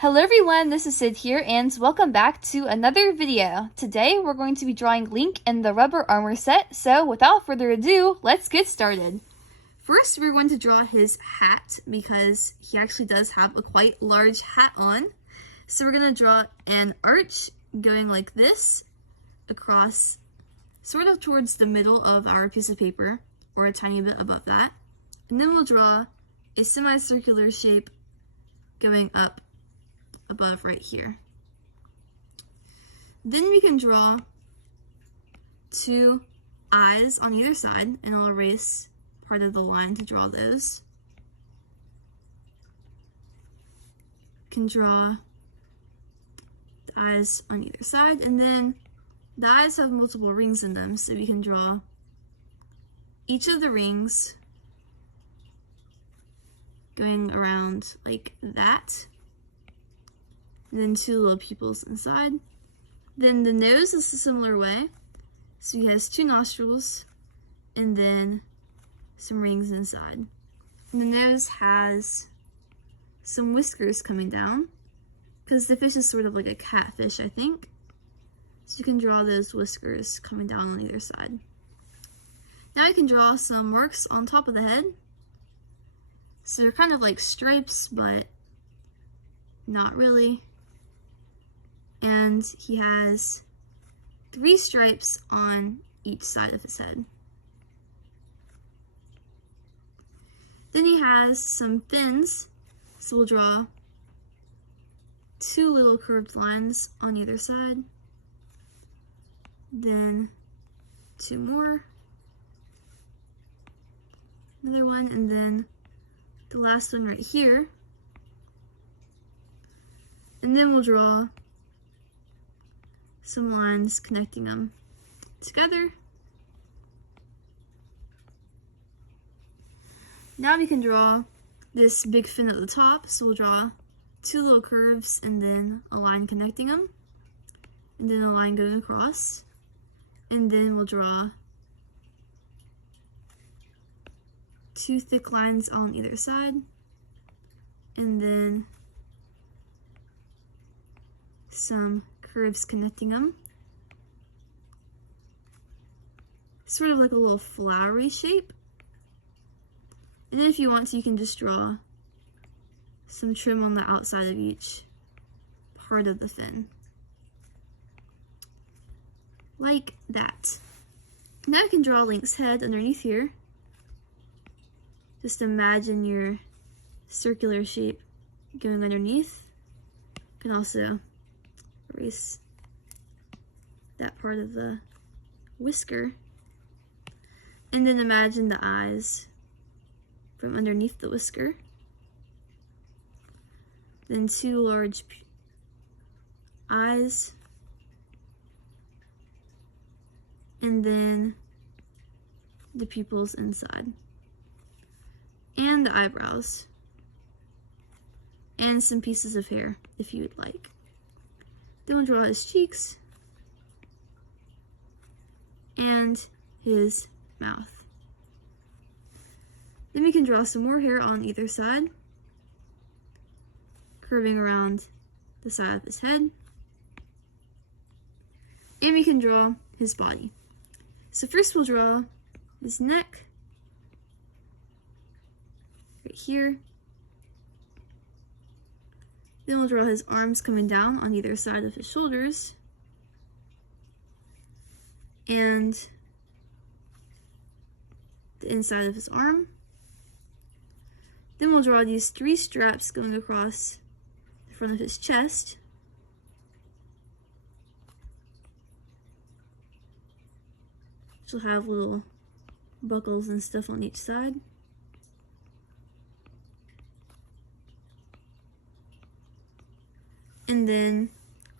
Hello everyone, this is Sid here, and welcome back to another video. Today we're going to be drawing Link in the rubber armor set, so without further ado, let's get started. First, we're going to draw his hat because he actually does have a quite large hat on. So we're going to draw an arch going like this across sort of towards the middle of our piece of paper, or a tiny bit above that. And then we'll draw a semicircular shape going up above right here. Then we can draw two eyes on either side, and I'll erase part of the line to draw those. Can draw the eyes on either side, and then the eyes have multiple rings in them, so we can draw each of the rings going around like that. And then two little pupils inside. Then the nose is a similar way. So he has two nostrils and then some rings inside. And the nose has some whiskers coming down because the fish is sort of like a catfish, I think. So you can draw those whiskers coming down on either side. Now you can draw some marks on top of the head. So they're kind of like stripes, but not really. And he has 3 stripes on each side of his head. Then he has some fins, so we'll draw 2 little curved lines on either side. Then 2 more. Another one, and then the last one right here. And then we'll draw some lines connecting them together. Now we can draw this big fin at the top, so we'll draw 2 little curves and then a line connecting them, and then a line going across, and then we'll draw 2 thick lines on either side, and then some curves connecting them. Sort of like a little flowery shape. And then if you want to, you can just draw some trim on the outside of each part of the fin. Like that. Now you can draw Link's head underneath here. Just imagine your circular shape going underneath. You can also erase that part of the whisker, and then imagine the eyes from underneath the whisker, then 2 large eyes, and then the pupils inside, and the eyebrows, and some pieces of hair if you would like. Then we'll draw his cheeks and his mouth. Then we can draw some more hair on either side, curving around the side of his head. And we can draw his body. So first we'll draw his neck, right here. Then we'll draw his arms coming down on either side of his shoulders, and the inside of his arm. Then we'll draw these 3 straps going across the front of his chest. Which will have little buckles and stuff on each side. And then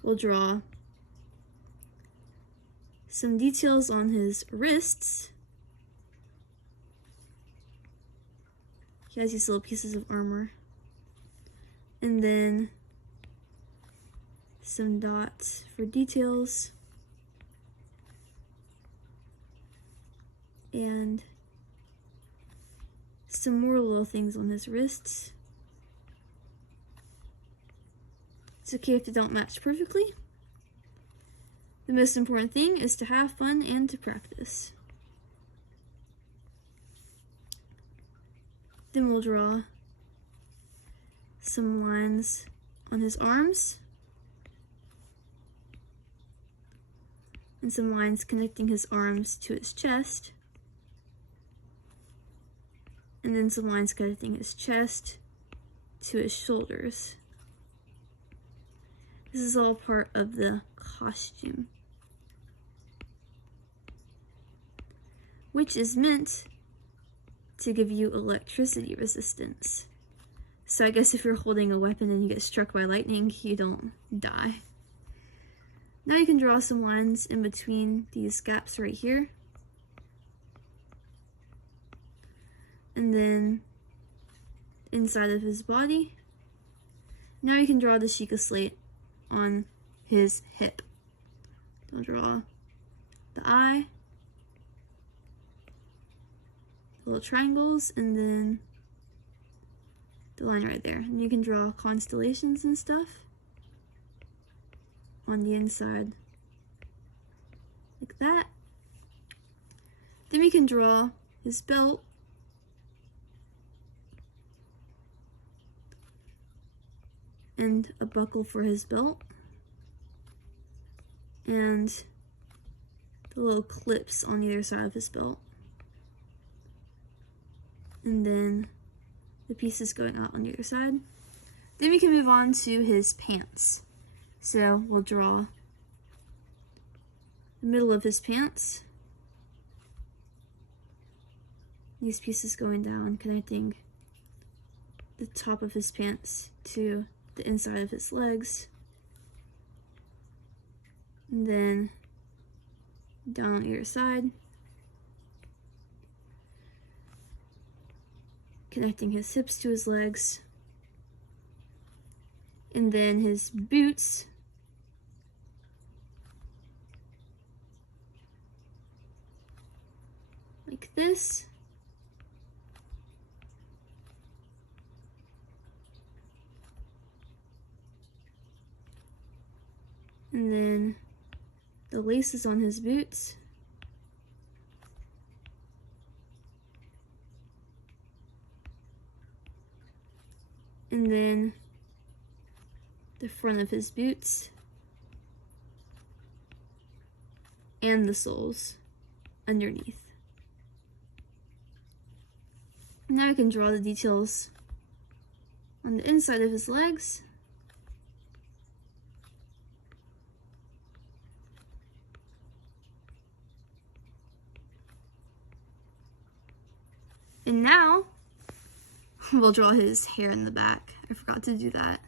we'll draw some details on his wrists. He has these little pieces of armor. And then some dots for details. And some more little things on his wrists. It's okay if they don't match perfectly. The most important thing is to have fun and to practice. Then we'll draw some lines on his arms and some lines connecting his arms to his chest, and then some lines connecting his chest to his shoulders. This is all part of the costume, which is meant to give you electricity resistance. So I guess if you're holding a weapon and you get struck by lightning, you don't die. Now you can draw some lines in between these gaps right here. And then inside of his body. Now you can draw the Sheikah slate on his hip. I'll draw the eye, the little triangles, and then the line right there. And you can draw constellations and stuff on the inside, like that. Then we can draw his belt, and a buckle for his belt, and the little clips on either side of his belt, and then the pieces going out on the other side. Then we can move on to his pants. So we'll draw the middle of his pants, these pieces going down, connecting the top of his pants to the inside of his legs, and then down on either side, connecting his hips to his legs, and then his boots like this. And then the laces on his boots. And then the front of his boots. And the soles underneath. Now I can draw the details on the inside of his legs. And now we'll draw his hair in the back. I forgot to do that.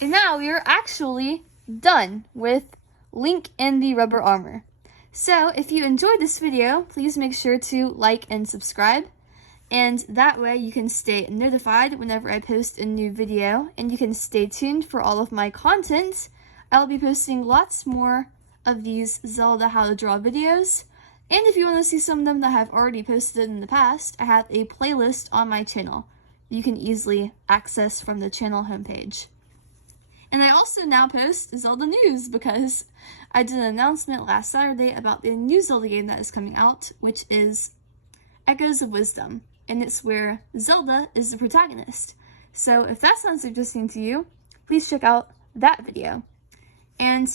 And now we are actually done with Link in the rubber armor. So if you enjoyed this video, please make sure to like and subscribe. And that way you can stay notified whenever I post a new video, and you can stay tuned for all of my content. I'll be posting lots more of these Zelda How to Draw videos. And if you want to see some of them that I've already posted in the past, I have a playlist on my channel you can easily access from the channel homepage. And I also now post Zelda news because I did an announcement last Saturday about the new Zelda game that is coming out, which is Echoes of Wisdom. And it's where Zelda is the protagonist. So if that sounds interesting to you, please check out that video. And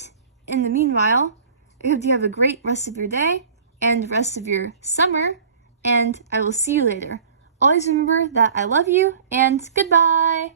in the meanwhile, I hope you have a great rest of your day and rest of your summer, and I will see you later. Always remember that I love you, and goodbye!